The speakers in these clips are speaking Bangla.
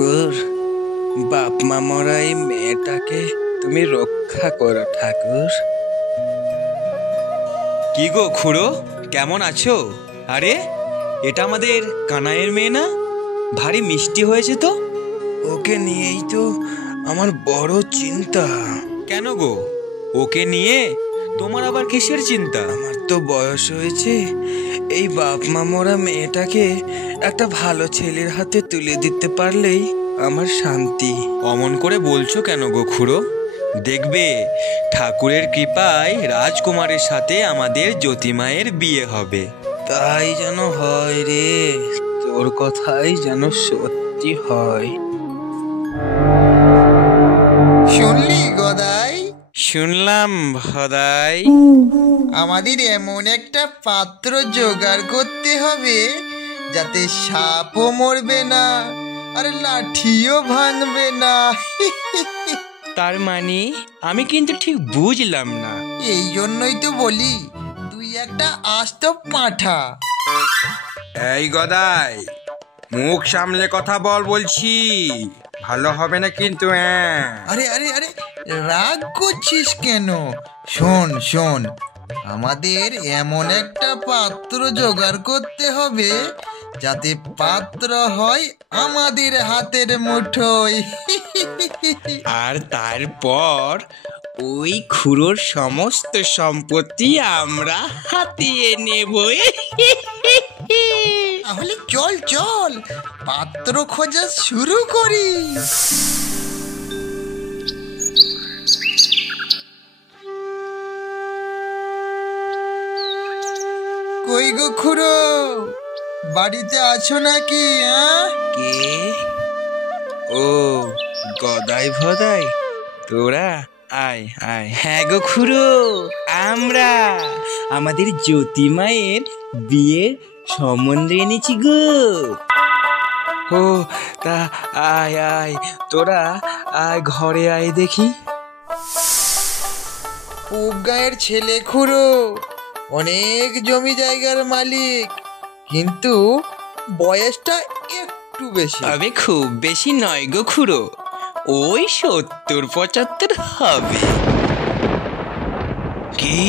ঠাকুর, বাপ মা মরা এই মেয়েটাকে তুমি রক্ষা করো ঠাকুর। কি গো খুড়ো, কেমন আছো? আরে এটা আমাদের কানাইয়ের মেয়ে না? ভারী মিষ্টি হয়েছে তো। ওকে নিয়েই তো আমার বড় চিন্তা। কেন গো, ওকে নিয়ে তোমার আবার কিসের চিন্তা? আমার তো বয়স হয়েছে, এই বাপ মা মরা মেয়েটাকে একটা ভালো ছেলের হাতে তুলে দিতে পারলেই আমার শান্তি। অমন করে বলছো কেন গো খুড়ো? দেখবে ঠাকুরের কৃপায় রাজকুমারের সাথে আমাদের জ্যোতিমায়ের বিয়ে হবে। তাই যেন হয় রে, তোর কথাই যেন সত্যি হয়। শুনলি গদাই? শুনলাম ভদাই। আমাদের এমন একটা পাত্র জোগাড় করতে হবে যাতে সাপও মরবে না আর লাঠিও ভাঙবে না। তার মানে আমি কিন্তু ঠিক বুঝলাম না। এই জন্যই তো বলি তুই একটা আস্ত পাঁঠা। এই গদাই, মুখ সামলে কথা বল বলছি, ভালো হবে না কিন্তু। আরে আরে আরে, রাগ করছিস কেন? শোন শোন, আমাদের এমন একটা পাত্র জোগাড় করতে হবে যাতে পাত্র হয় আমাদের হাতের মুঠোয়। আর তারপর ওই খুড়োর সমস্ত সম্পত্তি আমরা হাতিয়ে নেব। তাহলে চল চল, পাত্র খোঁজা শুরু করি। কই গো খুড়ো, বাড়িতে আছো নাকি? কে? ও গদাই ভদাই, তোরা আয় আয়। হ্যাঁ গো খুড়ো, আমরা আমাদের জ্যোতিমায়ের বিয়ের সম্বন্ধে এনেছি গো। ও তা আয় আয়, তোরা আয় ঘরে আয় দেখি। পূব গাঁয়ের ছেলে খুড়ো, অনেক জমি জায়গার মালিক, কিন্তু বয়সটা একটু বেশি। তবে খুব বেশি নয় গো খুড়ো, ওই 70-75 হবে। কি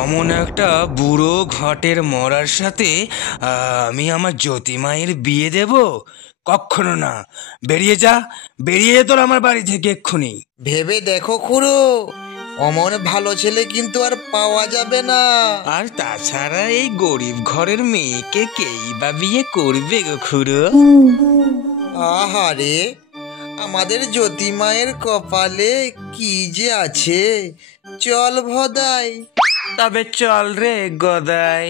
অমন একটা বুড়ো ঘটের মরার সাথে আমি আমার জ্যোতিমায়ের বিয়ে দেব? কখনো না। বেরিয়ে যা, বেরিয়ে তোর আমার বাড়ি থেকে এক্ষুনি। ভেবে দেখো খুড়ো, অমন ভালো ছেলে কিন্তু আর পাওয়া যাবে না। আর তাছাড়া এই গরিব ঘরের মেয়েকে কেই বা বিয়ে করবে গো খুড়ো? আহারে, আমাদের জ্যোতিমায়ের কপালে কি যে আছে। চল ভদাই। তবে চল রে গদাই।